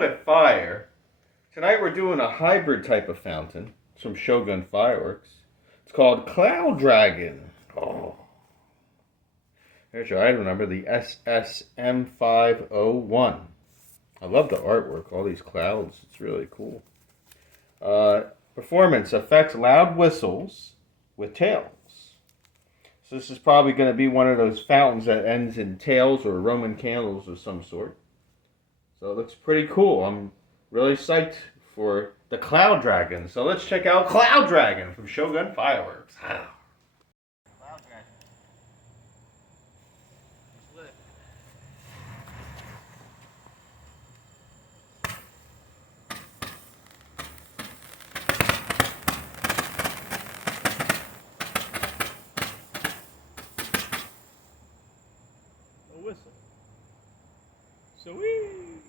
with fire. Tonight we're doing a hybrid type of fountain. It's from Shogun Fireworks. It's called Cloud Dragon. Oh. Here's your item number, the SSM501. I love the artwork, all these clouds. It's really cool. Performance affects loud whistles with tails. So this is probably going to be one of those fountains that ends in tails or Roman candles of some sort. So it looks pretty cool. I'm really psyched for the Cloud Dragon. So let's check out Cloud Dragon from Shogun Fireworks. Cloud Dragon. Lit. A whistle. Sweet.